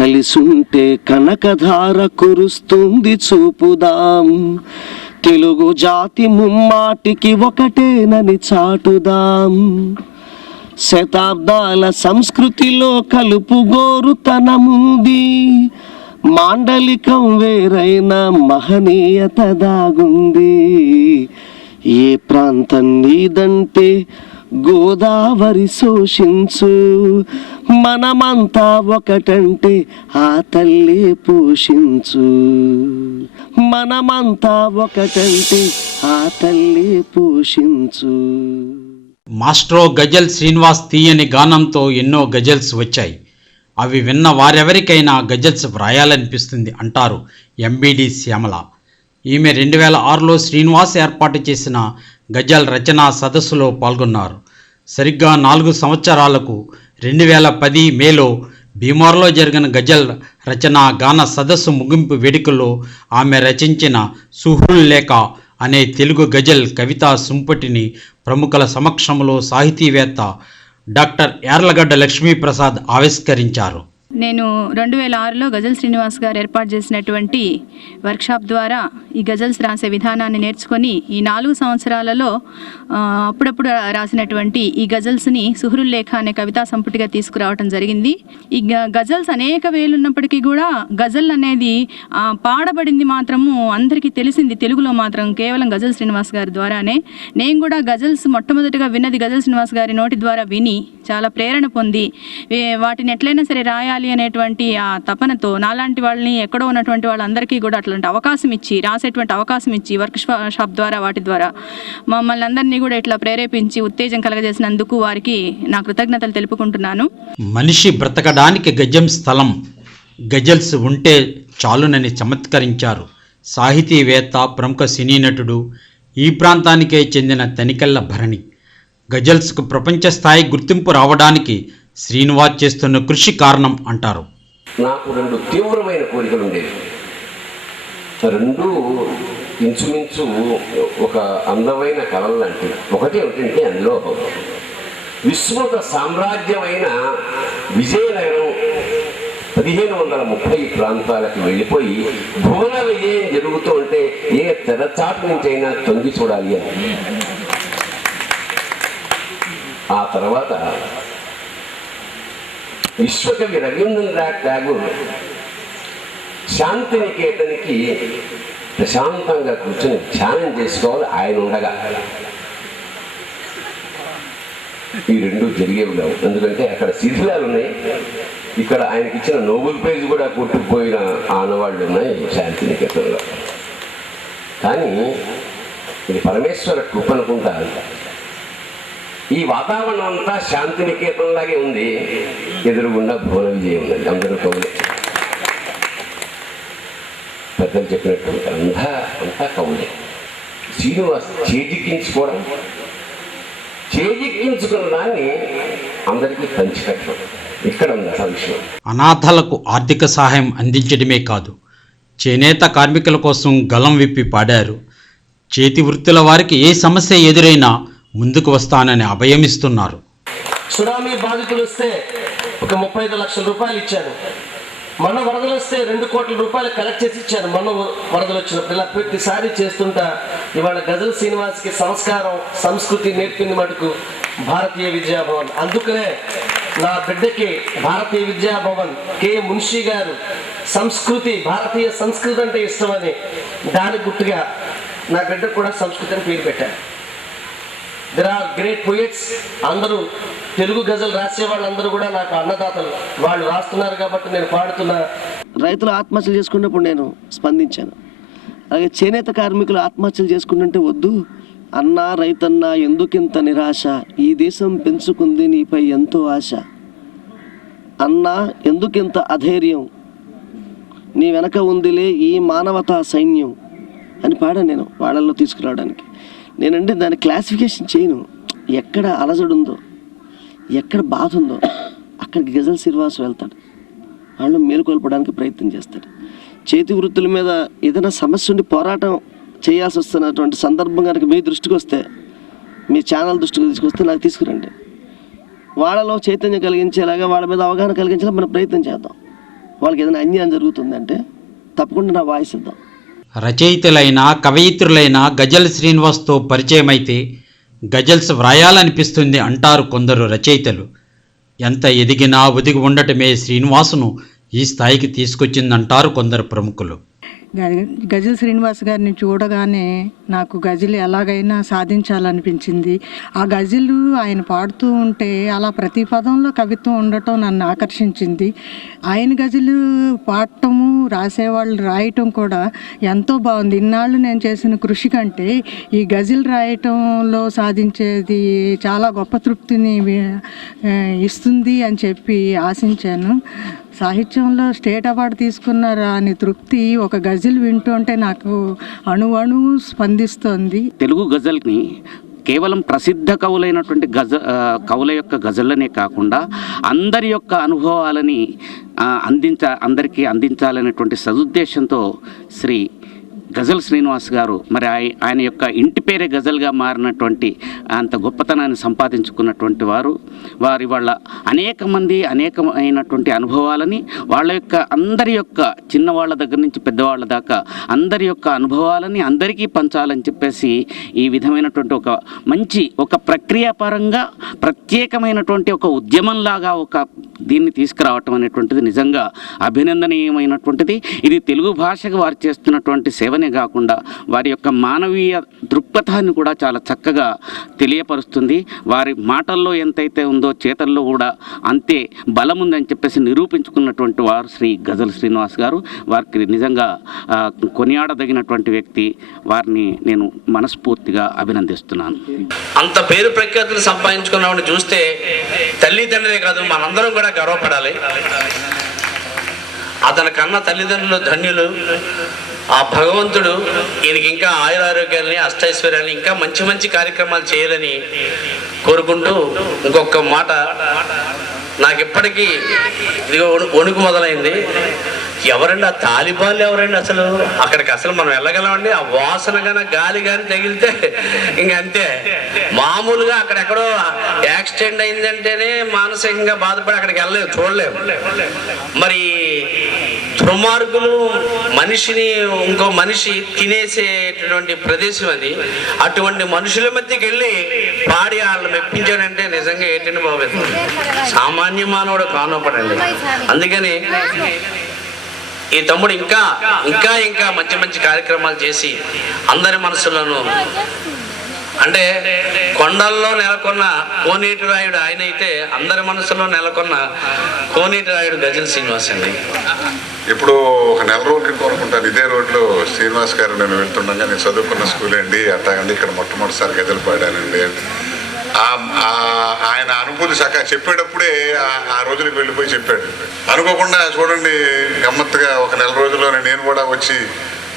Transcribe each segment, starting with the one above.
కలిసుంటే కనకధార కురుస్తుంది చూపుదాం, తెలుగు జాతి ముమ్మాటికి ఒకటేనని చాటుదాం. శతాబ్దాల సంస్కృతిలో కలుపుగోరుతనముంది, మాండలికం వేరైన మహనీయత దాగుంది. ఏ ప్రాంతం నీదంటే గోదావరి శోషించు, మనమంతా ఒకటంటే ఆ తల్లి పోషించు. మనమంతా ఒకటంటే ఆ తల్లి పోషించు. మాస్ట్రో గజల్ శ్రీనివాస్ తీయని గానంతో ఎన్నో గజల్స్ వచ్చాయి. అవి విన్న వారెవరికైనా గజల్స్ వ్రాయాలనిపిస్తుంది అంటారు ఎంబీడి శ్యామల. ఈమె 2006లో శ్రీనివాస్ ఏర్పాటు చేసిన గజల్ రచనా సదస్సులో పాల్గొన్నారు. సరిగ్గా 4 సంవత్సరాలకు 2010 మేలో బీమార్లో జరిగిన గజల్ రచనా గాన సదస్సు ముగింపు వేడుకల్లో ఆమె రచించిన సుహృల్ లేఖ అనే తెలుగు గజల్ కవితా సుంపటిని ప్రముఖుల సమక్షంలో సాహితీవేత్త డాక్టర్ యార్లగడ్డ లక్ష్మీప్రసాద్ ఆవిష్కరించారు. నేను 2006లో గజల్ శ్రీనివాస్ గారు ఏర్పాటు చేసినటువంటి వర్క్షాప్ ద్వారా ఈ గజల్స్ రాసే విధానాన్ని నేర్చుకొని ఈ 4 సంవత్సరాలలో అప్పుడప్పుడు రాసినటువంటి ఈ గజల్స్ని సుహృల్ లేఖ అనే కవితా సంపుటిగా తీసుకురావడం జరిగింది. ఈ గజల్స్ అనేక వేలున్నప్పటికీ కూడా గజల్ అనేది పాడబడింది మాత్రము అందరికీ తెలిసింది తెలుగులో మాత్రం కేవలం గజల్ శ్రీనివాస్ గారి ద్వారానే. నేను కూడా గజల్స్ మొట్టమొదటిగా విన్నది గజల్ శ్రీనివాస్ గారి నోటి ద్వారా విని చాలా ప్రేరణ పొంది వాటిని ఎట్లయినా సరే రాయాలి అనేటువంటి ఆ తపనతో నాలాంటి వాళ్ళని ఎక్కడో ఉన్నటువంటి వాళ్ళందరికీ కూడా అట్లాంటి అవకాశం ఇచ్చి రాసేటువంటి అవకాశం ఇచ్చి వర్క్ షాప్ ద్వారా వాటి ద్వారా మమ్మల్ని అందరినీ కూడా ఇట్లా ప్రేరేపించి ఉత్తేజం కలగజేసినందుకు వారికి నా కృతజ్ఞతలు తెలుపుకుంటున్నాను. మనిషి బ్రతకడానికి గజం స్థలం, గజల్స్ ఉంటే చాలునని చమత్కరించారు సాహితీవేత్త, ప్రముఖ సినీ నటుడు, ఈ ప్రాంతానికే చెందిన తనికెళ్ల భరణి. గజల్స్కు ప్రపంచ స్థాయి గుర్తింపు రావడానికి శ్రీనివాస్ చేస్తున్న కృషి కారణం అంటారు. నాకు 2 తీవ్రమైన కోరికలు ఉండేవి. 2 ఇంచుమించు ఒక అందమైన కళలు లాంటివి. ఒకటి ఏమిటంటే అందులో విశ్వత సామ్రాజ్యమైన విజయనగరం 1530 ప్రాంతాలకు వెళ్ళిపోయి భువన విజయం జరుగుతూ ఉంటే ఏ తెరచాటు నుంచైనా తొంగి చూడాలి అని. ఆ తర్వాత విశ్వకవి రవీంద్రనాథ్ ఠాగూర్ శాంతినికేతనికి ప్రశాంతంగా కూర్చొని ధ్యానం చేసుకోవాలి ఆయన ఉండగా. ఈ 2 జరిగేవి లేవు. ఎందుకంటే అక్కడ శిథిలాలు ఉన్నాయి, ఇక్కడ ఆయనకి ఇచ్చిన నోబెల్ ప్రైజ్ కూడా కొట్టుకుపోయిన ఆనవాళ్ళు ఉన్నాయి శాంతినికేతన్లో. కానీ ఇది పరమేశ్వర కృప అనుకుంటా. ఈ వాతావరణం అంతా శాంతినికేతన్లాగే ఉంది, ఎదురుగుండా భువన విజయం ఉన్నది. అందరూ కవులే, పెద్దలు చెప్పినట్టు అంతా కవులే. శ్రీనివాస్ చేజిక్కించుకున్న దాన్ని అందరికీ పంచిపెట్టడం ఇక్కడ ఉంది అసలు విషయం. అనాథలకు ఆర్థిక సహాయం అందించడమే కాదు, చేనేత కార్మికుల కోసం గలం విప్పి పాడారు. చేతి వృత్తుల వారికి ఏ సమస్య ఎదురైనా ముందుకు వస్తానని అభయమిస్తున్నారు. సునామీ బాధితులు వస్తే ఒక 35 లక్షల రూపాయలు ఇచ్చాను. మొన్న వరదలు వస్తే 2 కోట్ల రూపాయలు కలెక్ట్ చేసి ఇచ్చాను. మొన్న వరదలు వచ్చినప్పుడు ఇలా ప్రతిసారి చేస్తుంటా. ఇవాళ గజల్ శ్రీనివాస్కి సంస్కారం, సంస్కృతి నేర్పింది మటుకు భారతీయ విద్యాభవన్. అందుకనే నా బిడ్డకి భారతీయ విద్యాభవన్ కే మున్షి గారు సంస్కృతి, భారతీయ సంస్కృతి అంటే ఇష్టమని దాని గుర్తుగా నా బిడ్డకు కూడా సంస్కృతి అని పేరు పెట్టారు. There are great poets. అందరూ తెలుగు గజల్ రాసే వాళ్ళందరూ కూడా నాకు అన్నదాతలు. వాళ్ళు రాస్తున్నారు కాబట్టి నేను పాడుతున్నా. రైతులు ఆత్మహత్యలు చేసుకున్నప్పుడు నేను స్పందించాను. అలాగే చేనేత కార్మికులు ఆత్మహత్యలు చేసుకుంటుంటే వద్దు అన్నా రైతన్నా ఎందుకింత నిరాశ, ఈ దేశం పెంచుకుంది నీపై ఎంతో ఆశ. అన్నా ఎందుకింత అధైర్యం, నీ వెనక ఉందిలే ఈ మానవతా సైన్యం అని పాడాను నేను వాళ్ళల్లో తీసుకురావడానికి. నేనంటే దాన్ని క్లాసిఫికేషన్ చేయను. ఎక్కడ అలజడు ఉందో, ఎక్కడ బాధ ఉందో అక్కడికి గజల్ శ్రీనివాస్ వెళ్తాడు, వాళ్ళు మేలుకొల్పడానికి ప్రయత్నం చేస్తాడు. చేతి వృత్తుల మీద ఏదైనా సమస్య ఉండి పోరాటం చేయాల్సి వస్తున్నటువంటి సందర్భం కనుక మీ దృష్టికి వస్తే, మీ ఛానల్ దృష్టికి తీసుకొస్తే నాకు తీసుకురండి. వాళ్ళలో చైతన్యం కలిగించేలాగా, వాళ్ళ మీద అవగాహన కలిగించేలా మనం ప్రయత్నం చేద్దాం. వాళ్ళకి ఏదైనా అన్యాయం జరుగుతుందంటే తప్పకుండా నా వాయిస్ ఇద్దాం. రచయితలైన కవయిత్రులైన గజల్ శ్రీనివాస్తో పరిచయమైతే గజల్స్ వ్రాయాలనిపిస్తుంది అంటారు కొందరు రచయితలు. ఎంత ఎదిగినా ఒదిగి ఉండటమే శ్రీనివాసును ఈ స్థాయికి తీసుకొచ్చిందంటారు కొందరు ప్రముఖులు. గజల్ శ్రీనివాస్ గారిని చూడగానే నాకు గజలు ఎలాగైనా సాధించాలనిపించింది. ఆ గజలు ఆయన పాడుతూ ఉంటే అలా ప్రతి పదంలో కవిత్వం ఉండటం నన్ను ఆకర్షించింది. ఆయన గజలు పాడటము, రాసేవాళ్ళు రాయటం కూడా ఎంతో బాగుంది. ఇన్నాళ్ళు నేను చేసిన కృషి కంటే ఈ గజలు రాయటంలో సాధించేది చాలా గొప్ప తృప్తిని ఇస్తుంది అని చెప్పి ఆశించాను. సాహిత్యంలో స్టేట్ అవార్డు తీసుకున్నారా అని తృప్తి ఒక గజల్ వింటుంటే నాకు అణువణువు స్పందిస్తోంది. తెలుగు గజల్ని కేవలం ప్రసిద్ధ కవులైనటువంటి కవుల యొక్క గజళ్ళనే కాకుండా అందరి యొక్క అనుభవాలని అందరికీ అందించాలనేటువంటి సదుద్దేశంతో శ్రీ గజల్ శ్రీనివాస్ గారు మరి ఆయన యొక్క ఇంటి పేరే గజల్గా మారినటువంటి అంత గొప్పతనాన్ని సంపాదించుకున్నటువంటి వారి వాళ్ళ అనేకమైనటువంటి అనుభవాలని వాళ్ళ యొక్క అందరి యొక్క చిన్నవాళ్ళ దగ్గర నుంచి పెద్దవాళ్ళ దాకా అందరి యొక్క అనుభవాలని అందరికీ పంచాలని చెప్పేసి ఈ విధమైనటువంటి ఒక ప్రక్రియాపరంగా ప్రత్యేకమైనటువంటి ఒక ఉద్యమంలాగా దీన్ని తీసుకురావటం అనేటువంటిది నిజంగా అభినందనీయమైనటువంటిది. ఇది తెలుగు భాషకు వారు చేస్తున్నటువంటి సేవనే కాకుండా వారి యొక్క మానవీయ దృక్పథాన్ని కూడా చాలా చక్కగా తెలియపరుస్తుంది. వారి మాటల్లో ఎంతైతే ఉందో చేతల్లో కూడా అంతే బలం ఉందని చెప్పేసి నిరూపించుకున్నటువంటి వారు శ్రీ గజల్ శ్రీనివాస్ గారు. వారికి నిజంగా కొనియాడదగినటువంటి వ్యక్తి. వారిని నేను మనస్ఫూర్తిగా అభినందిస్తున్నాను. అంత పేరు ప్రఖ్యాతులు సంపాదించుకున్నామని చూస్తే తల్లిదండ్రులే కాదు మనందరం కూడా గర్వపడాలి. అతని కన్నా తల్లిదండ్రులు ధన్యులు. ఆ భగవంతుడు ఈయనకి ఇంకా ఆయురారోగ్యాలని అష్టైశ్వర్యాన్ని ఇంకా మంచి మంచి కార్యక్రమాలు చేయాలని కోరుకుంటూ ఇంకొక మాట నాకు ఇప్పటికీ ఇది వణుకు మొదలైంది. ఎవరండి ఆ తాలిబాన్లు ఎవరండి అసలు? అక్కడికి అసలు మనం వెళ్ళగలమండి? ఆ వాసన కానీ గాలి కానీ తగిలితే ఇంక అంతే. మామూలుగా అక్కడెక్కడో యాక్సిడెంట్ అయిందంటేనే మానసికంగా బాధపడి అక్కడికి వెళ్ళలేము, చూడలేము. మరి దుర్మార్గులు మనిషిని ఇంకో మనిషి తినేసేటటువంటి ప్రదేశం అది. అటువంటి మనుషుల మధ్యకి వెళ్ళి పాడి వాళ్ళని మెప్పించాడంటే నిజంగా ఏంటండి బాబు, సామాన్య మానవుడు కానపడండి. అందుకని ఈ తమ్ముడు ఇంకా ఇంకా ఇంకా మంచి మంచి కార్యక్రమాలు చేసి అందరి మనసులను, అంటే కొండల్లో నెలకొన్న కోనేటి రాయుడు ఆయన అయితే అందరి మనసులో నెలకొన్న కోనేటి రాయుడు గజల్ శ్రీనివాస్ అండి. ఇప్పుడు ఒక నెల రోజుల క్రితం అనుకుంటాను ఇదే రోడ్లో శ్రీనివాస్ గారు నేను వెళ్తుండగా, నేను చదువుకున్న స్కూల్ అండి అట్లాగండి, ఇక్కడ మొట్టమొదటిసారి గజలు పాడానండి. ఆయన అనుభూతి చక్కగా చెప్పేటప్పుడే ఆ రోజులకు వెళ్ళిపోయి చెప్పాడు. అనుకోకుండా చూడండి గమ్మత్తుగా ఒక నెల రోజుల్లోనే నేను కూడా వచ్చి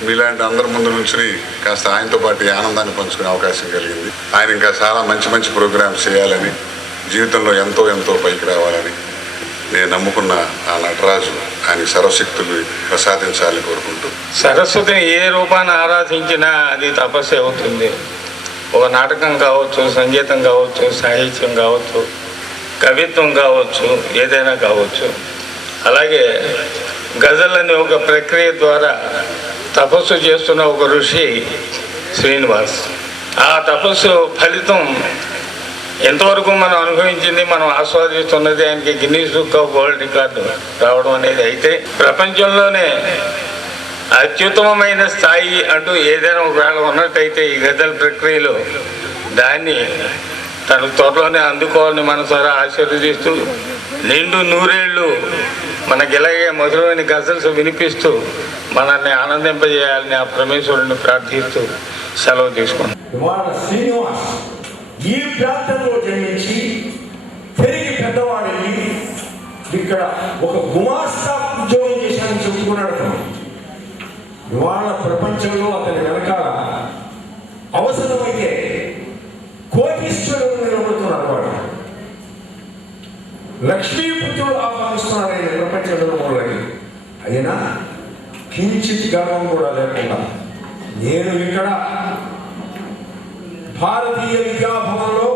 మీలాంటి అందరి ముందు నుంచుని కాస్త ఆయనతో పాటు ఆనందాన్ని పంచుకునే అవకాశం కలిగింది. ఆయన ఇంకా చాలా మంచి మంచి ప్రోగ్రామ్స్ చేయాలని, జీవితంలో ఎంతో ఎంతో పైకి రావాలని నేను నమ్ముకున్న ఆ నటరాజు ఆయన సర్వశక్తులు ప్రసాదించాలని కోరుకుంటూ, సరస్వతిని ఏ రూపాన్ని ఆరాధించినా అది తపస్సు అవుతుంది. ఒక నాటకం కావచ్చు, సంగీతం కావచ్చు, సాహిత్యం కావచ్చు, కవిత్వం కావచ్చు, ఏదైనా కావచ్చు. అలాగే గజల్ అనే ఒక ప్రక్రియ ద్వారా తపస్సు చేస్తున్న ఒక ఋషి శ్రీనివాస్. ఆ తపస్సు ఫలితం ఎంతవరకు మనం అనుభవించింది, మనం ఆస్వాదిస్తున్నది ఆయనకి Guinness book of world record రావడం అనేది. అయితే ప్రపంచంలోనే అత్యుత్తమమైన స్థాయి అంటూ ఏదైనా ఒకవేళ ఉన్నట్టయితే ఈ గజల్ ప్రక్రియలో దాన్ని తను త్వరలోనే అందుకోవాలని మనసారా ఆశీర్వదిస్తూ నిండు నూరేళ్ళు మనకి ఇలాగే మధురమైన గజల్స్ వినిపిస్తూ మనల్ని ఆనందింపజేయాలని ఆ పరమేశ్వరుని ప్రార్థిస్తూ సెలవు తీసుకున్నాం. ఈ ప్రాంతంలో జన్మించి పెరిగి పెద్దవాడిని ఇక్కడ ఒక గుమాస్తా ఉద్యోగం చేశానని చెప్పుకున్నాడు. ఇవాళ ప్రపంచంలో అతని వెనకాల అవసరమైతే కోటీశ్వరుడు నిలబడుతున్నాడు. వాడు లక్ష్మీపుత్రుడు ఆహ్వానిస్తున్నాడు ఆయన ప్రపంచంలో మొదలై. అయినా కించిత్ గర్వం కూడా లేకుండా నేను ఇక్కడ భారతీయ విద్యాభవన్లో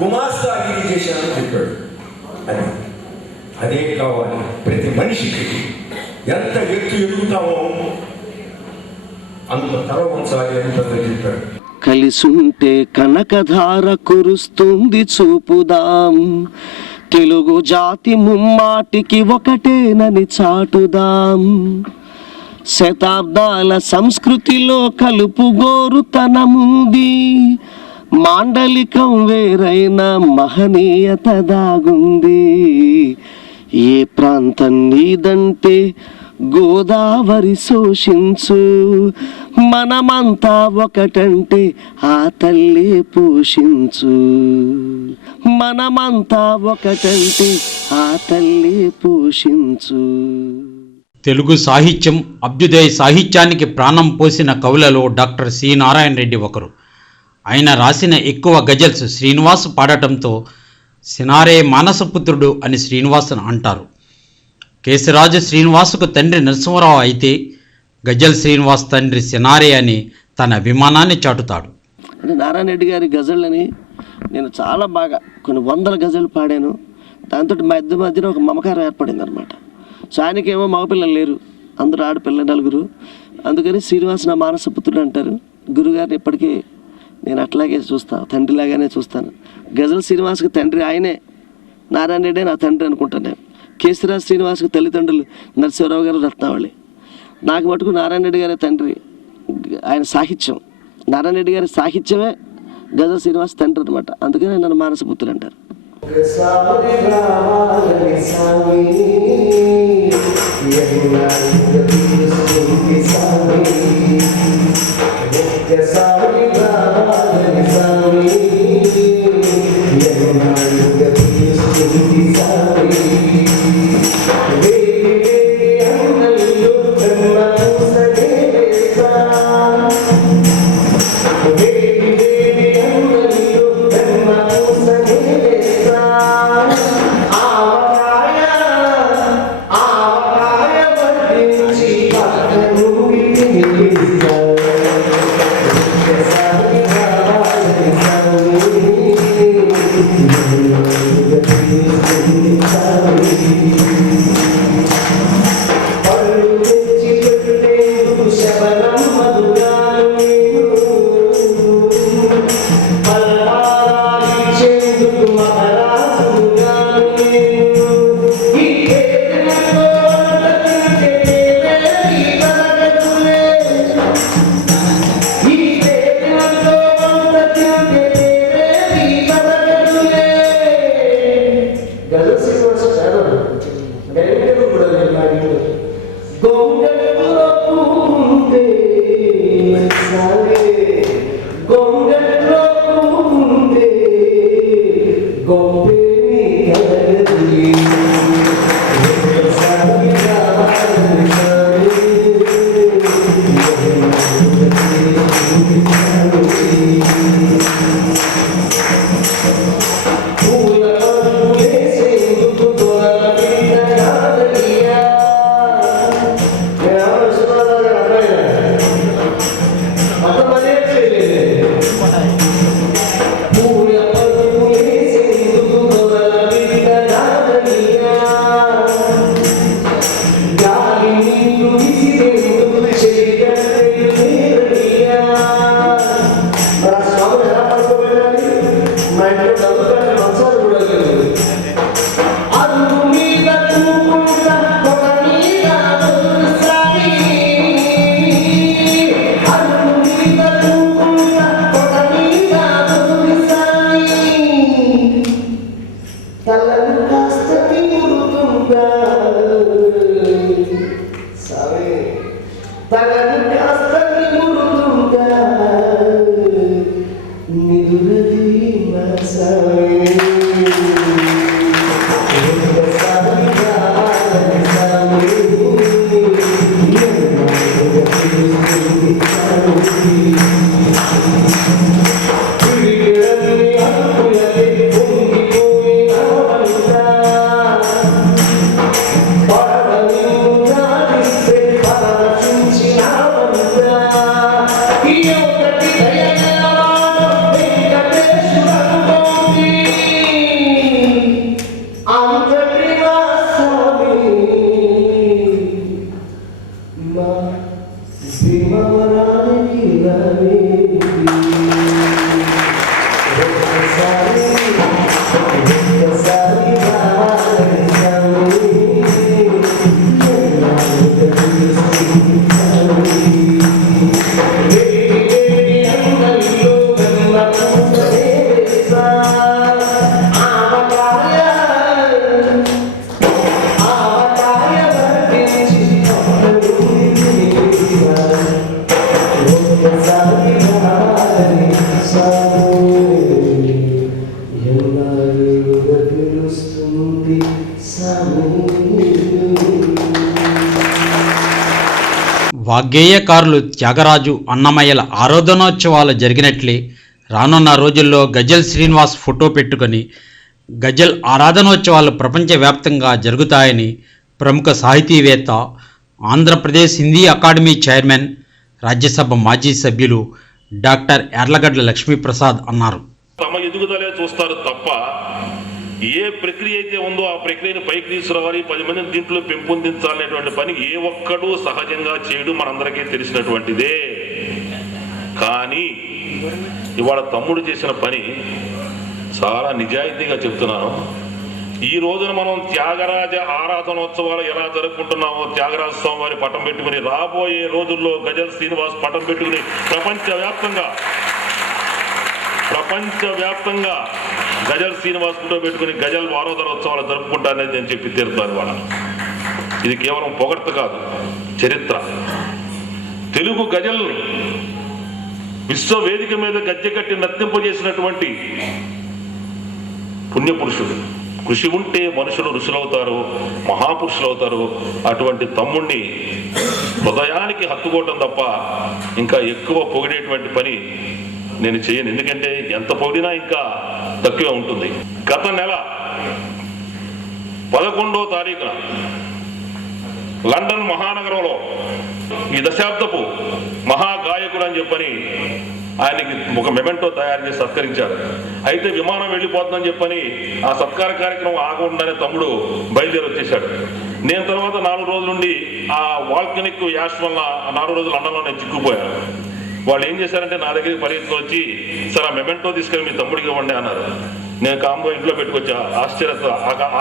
గుమాస్తాగిరి చేశానని చెప్పాడు. అని అదే కావాలి ప్రతి మనిషికి. ఎంత ఎత్తు ఎదుగుతామో అంత తల ఉంచాలి అని పెద్దలు చెప్పాడు. కలిసుంటే కనకధార కురుస్తుంది చూపుదాం, తెలుగు జాతి ముమ్మాటికి ఒకటేనని చాటుదాం. శతాబ్దాల సంస్కృతిలో కలుపుగోరుతనముంది, మాండలికం వేరైన మహనీయత దాగుంది. ఏ ప్రాంతం నీదంటే గోదావరి శోషించు, మనమంతా ఒకటంటే ఆ తల్లి పోషించు. మనమంతా ఒకటంటే ఆ తల్లి పోషించు. తెలుగు సాహిత్యం, అభ్యుదయ సాహిత్యానికి ప్రాణం పోసిన కవులలో డాక్టర్ సి నారాయణ రెడ్డి ఒకరు. ఆయన రాసిన ఎక్కువ గజల్స్ శ్రీనివాస్ పాడటంతో సినారే మానసపుత్రుడు అని శ్రీనివాసును అంటారు. కేశరాజు శ్రీనివాసుకు తండ్రి నరసింహరావు అయితే గజల్ శ్రీనివాస్ తండ్రి సినారే అని తన అభిమానాన్ని చాటుతాడు. అంటే నారాయణ రెడ్డి గారి గజళ్ళని నేను చాలా బాగా కొన్ని వందల గజలు పాడాను. దాంతో మా ఇద్దరి మధ్యన ఒక మమకారం ఏర్పడింది అనమాట. సో ఆయనకేమో మగపిల్లలు లేరు, అందరూ ఆడపిల్ల నలుగురు. అందుకని శ్రీనివాస్ నా మానసపుత్రుడు అంటారు. గురుగారిని ఇప్పటికీ నేను అట్లాగే చూస్తాను, తండ్రిలాగానే చూస్తాను. గజల్ శ్రీనివాస్కి తండ్రి ఆయనే, నారాయణ రెడ్డి నా తండ్రి అనుకుంటాను నేను. కేశరాజ్ శ్రీనివాస్కి తల్లిదండ్రులు నరసింహరావు గారు, రత్నావళి. నాకు మటుకు నారాయణ రెడ్డి గారి తండ్రి. ఆయన సాహిత్యం, నారాయణ రెడ్డి గారి సాహిత్యమే గజల్ శ్రీనివాస్ తండ్రి అనమాట. అందుకని నన్ను మానసపుత్రులు అంటారు. ఆవకాయ వడ్డించి వాగ్గేయకారులు త్యాగరాజు అన్నమయ్యల ఆరాధనోత్సవాలు జరిగినట్లే రానున్న రోజుల్లో గజల్ శ్రీనివాస్ ఫోటో పెట్టుకొని గజల్ ఆరాధనోత్సవాలు ప్రపంచవ్యాప్తంగా జరుగుతాయని ప్రముఖ సాహితీవేత్త, ఆంధ్రప్రదేశ్ హిందీ అకాడమీ చైర్మన్, రాజ్యసభ మాజీ సభ్యులు డాక్టర్ యార్లగడ్డ లక్ష్మీప్రసాద్ అన్నారు. తమ ఎదుగుదలే చూస్తారు తప్ప ఏ ప్రక్రియ అయితే ఉందో ఆ ప్రక్రియను పైకి తీసుకురావాలి, 10 మందిని దీంట్లో పెంపొందించాలనేటువంటి పని ఏ ఒక్కడూ సహజంగా చేయడం మనందరికీ తెలిసినటువంటిదే. కానీ ఇవాళ తమ్ముడు చేసిన పని చాలా నిజాయితీగా చెప్తున్నాను. ఈ రోజున మనం త్యాగరాజ ఆరాధనోత్సవాలు ఎలా జరుపుకుంటున్నామో, త్యాగరాజ స్వామి వారి పటం పెట్టుకుని, రాబోయే రోజుల్లో గజల్ శ్రీనివాస్ పటం పెట్టుకుని ప్రపంచవ్యాప్తంగా గజల్ శ్రీనివాస్ ఫోటో పెట్టుకుని గజల్ వారోధనోత్సవాలు జరుపుకుంటానని నేను చెప్పి తీరుతాను. వాళ్ళ ఇది కేవలం పొగడ్త కాదు, చరిత్ర. తెలుగు గజల్ని విశ్వవేదిక మీద గద్దె కట్టి నర్తింపజేసినటువంటి పుణ్యపురుషుడు. కృషి ఉంటే మనుషులు ఋషులవుతారు, మహాపురుషులు అవుతారు. అటువంటి తమ్ముణ్ణి హృదయానికి హత్తుకోవటం తప్ప ఇంకా ఎక్కువ పొగిడేటువంటి పని నేను చేయను. ఎందుకంటే ఎంత పొగిడినా ఇంకా తక్కువ ఉంటుంది. గత నెల 11వ తారీఖున లండన్ మహానగరంలో ఈ దశాబ్దపు మహాగాయకుడు అని చెప్పని ఆయనకి ఒక మెమెంటో తయారు చేసి సత్కరించారు. అయితే విమానం వెళ్ళిపోతుందని చెప్పని ఆ సత్కార కార్యక్రమం ఆగకుండానే తమ్ముడు బయలుదేరి వచ్చేసాడు. నేను తర్వాత 4 రోజుల నుండి ఆ వాల్కనిక్ యాష్ వల్ల 4 రోజులు లండన్లో నేను చిక్కుపోయాను. వాళ్ళు ఏం చేశారంటే నా దగ్గరికి పరిగెత్తుకు వచ్చి, సార్ ఆ మెమెంటో తీసుకెళ్ళి మీ తమ్ముడికి ఇవ్వండి అన్నారు. నేను కాంబో ఇంట్లో పెట్టుకొచ్చా.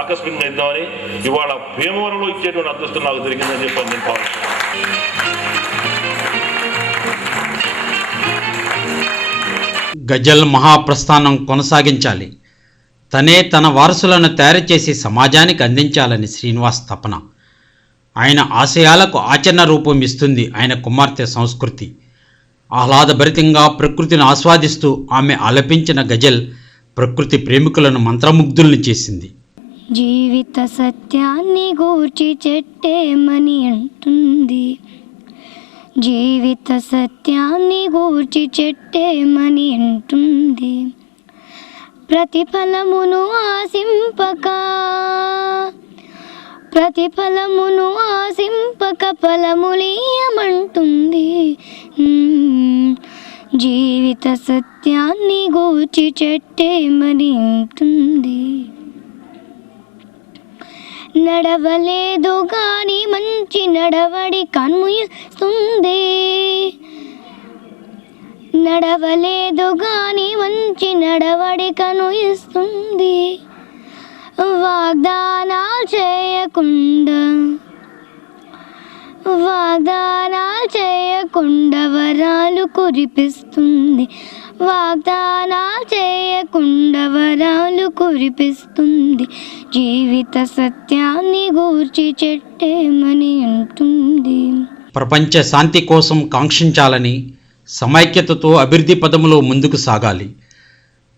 ఆకస్మికంగా ఇద్దామని ఇవాళ భీమవరంలో ఇచ్చేటువంటి అదృష్టం నాకు దొరికిందని చెప్పాను నేను భావిస్తున్నాను. గజల్ మహాప్రస్థానం కొనసాగించాలి, తనే తన వారసులను తయారు చేసి సమాజానికి అందించాలని శ్రీనివాస్ తపన. ఆయన ఆశయాలకు ఆచరణ రూపం ఇస్తుంది ఆయన కుమార్తె సంస్కృతి. ఆహ్లాదభరితంగా ప్రకృతిని ఆస్వాదిస్తూ ఆమె ఆలపించిన గజల్ ప్రకృతి ప్రేమికులను మంత్రముగ్ధుల్ని చేసింది. జీవిత సత్యాన్ని గూర్చి చెట్టేమని అంటుంది, జీవిత సత్యాన్ని గూర్చి చెట్టేమని అంటుంది. ప్రతిఫలమును ఆశింపక ఫలములీయమంటుంది. జీవిత సత్యాన్ని గూర్చి చెట్టేమని అంటుంది. నడవలేదు గాని మంచి నడవడి కన్ముయిస్తుంది, నడవలేదు గాని మంచి నడవడి కనుయిస్తుంది. వాగ్దానాలు చేయకుండా వరాలు కురిపిస్తుంది, వాగ్దానాలు చేయకుండా వరాలు కురిపిస్తుంది. జీవిత సత్యాన్ని గూర్చి చెట్టేమని అంటుంది. ప్రపంచ శాంతి కోసం కాంక్షించాలని, సమైక్యతతో అభివృద్ధి పదములో ముందుకు సాగాలి.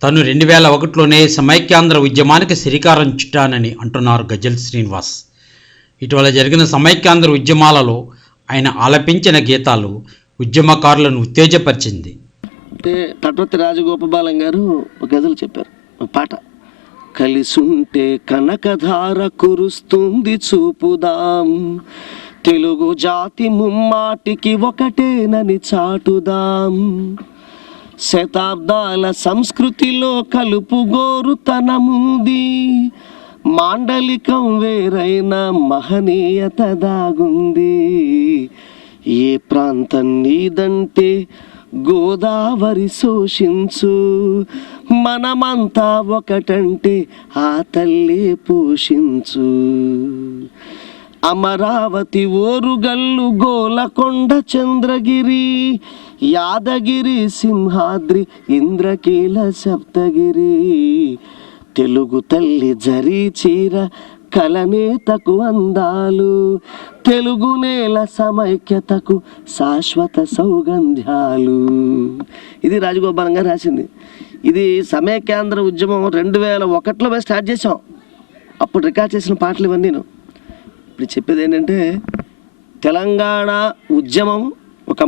తను 2001లోనే సమైక్యాంధ్ర ఉద్యమానికి శ్రీకారం చుట్టానని అంటున్నారు గజల్ శ్రీనివాస్. ఇటీవల జరిగిన సమైక్యాంధ్ర ఉద్యమాలలో ఆయన ఆలపించిన గీతాలు ఉద్యమకారులను ఉత్తేజపరిచింది. అంటే తటవర్తి రాజగోపాలం గారు ఒక గజలు చెప్పారు, ఒక పాట. కలిసుంటే కనకధార కురుస్తుంది చూపుదాం, తెలుగు జాతి ముమ్మాటికి ఒకటేనని చాటుదాం. శతాబ్దాల సంస్కృతిలో కలుపుగోరుతనముంది, మాండలికం వేరైన మహనీయత దాగుంది. ఏ ప్రాంతం నీదంటే గోదావరి శోషించు, మనమంతా ఒకటంటే ఆ తల్లి పోషించు. అమరావతి ఓరుగల్లు గోలకొండ చంద్రగిరి, యాదగిరి సింహాద్రి ఇంద్రకీల సప్తగిరి. తెలుగు తల్లి జరీ చీర కలనేతకు అందాలు, తెలుగు నేల సమైక్యతకు శాశ్వత సౌగంధ్యాలు. ఇది రాజగోపాలం గారు రాసింది. ఇది సమైక్యాంధ్ర ఉద్యమం 2001లో స్టార్ట్ చేసాం. అప్పుడు రికార్డ్ చేసిన పాటలు ఇవన్నీ. ఇప్పుడు చెప్పేది ఏంటంటే తెలంగాణ ఉద్యమం ఒక